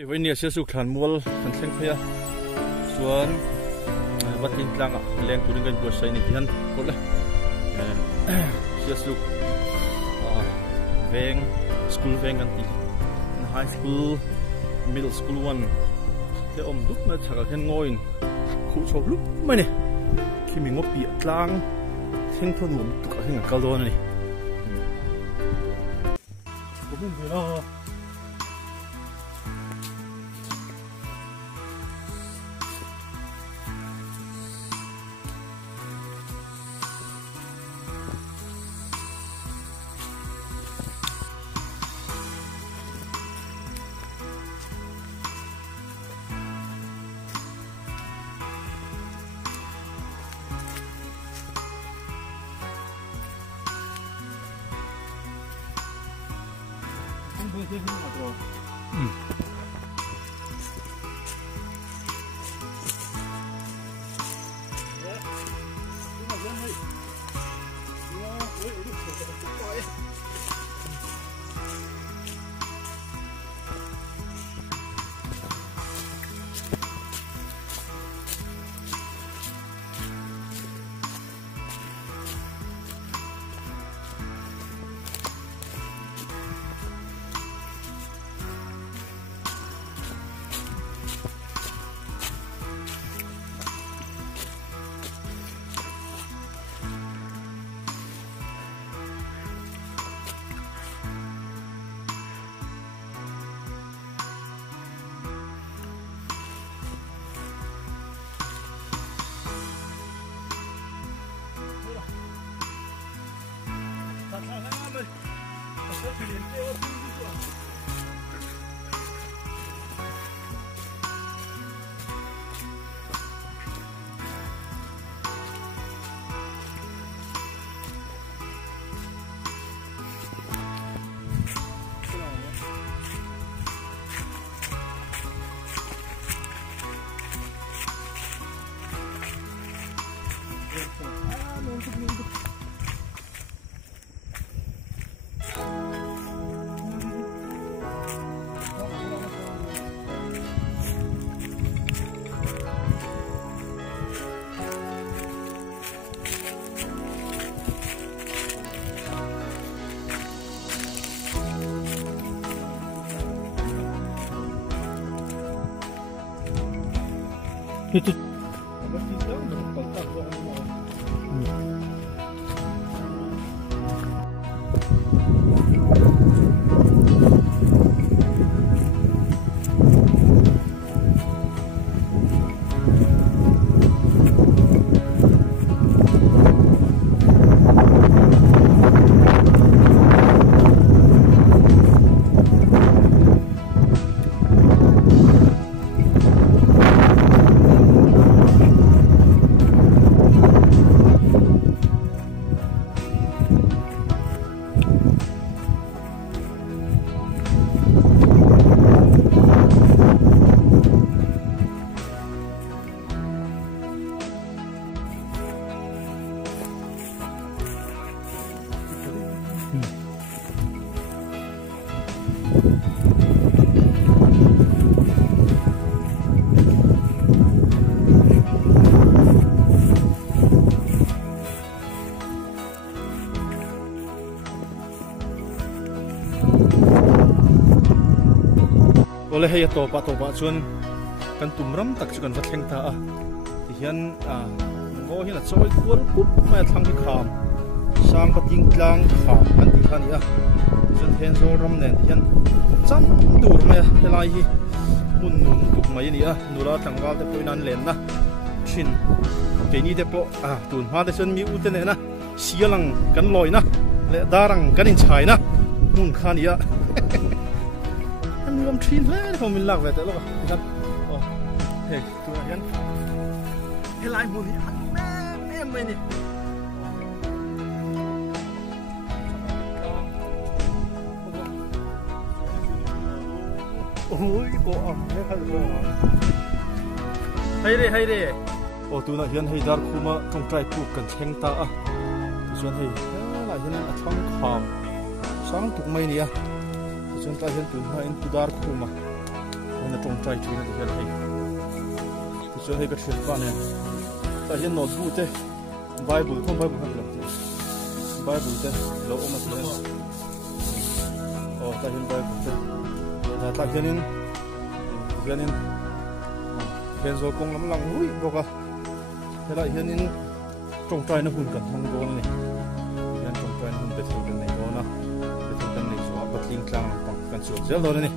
Vaiveng nia Sialsuk khan mual kan thleng phaya chuan Batling tlang leng turin kan buat sai ni hian kola Sialsuk veng school veng kan ti high school middle school one te om dup na chaka khen ngoin khu chok lup mai ne khi mình ngop pi tlang thengthaw nuam tu ka hinga kal don ni ko bum ve la itu oleh hay topa chuan kan tumram tak chu kan va thleng ta ti hian ngo hian a choi kual khup mai thlang hi kham sang Batling tlang kham kan ti khani chuan hen zo ram nen ti hian cham tur mai helai hi mun nun tuk mai ni nula thlangwal te poinan len na thin ke ni te po tun ma te chuan mi u te ne na sialang kan loi na le darang kan in chai na mun khani nuam thin le không mình lạc về tới lúc à hey tụi anh cái lại một thì em mày nè ôi cô ẩm thế thật rồi hay đi tụi nó hiện hay Darkhuma tawngtai pu kan thengthaw chuan hei lại hiện thong kham sang tuk mai ni chuan ta hian tun ha in Darkhuma nên là tawngtai chui na thì hay thì cho hay cái chuyện quan này tại hiện notebook thế Bible không Bible không làm Bible thế lâu mà thế tại hiện Bible thế là tại hiện hiện rồi cũng lắm lòng húi bọc à thế lại hiện tawngtai nó hùn cần mong đồ này hiện tawngtai hùn để thằng này đồ nó để thằng này xóa Batling tlang bằng cần sửa dễ rồi này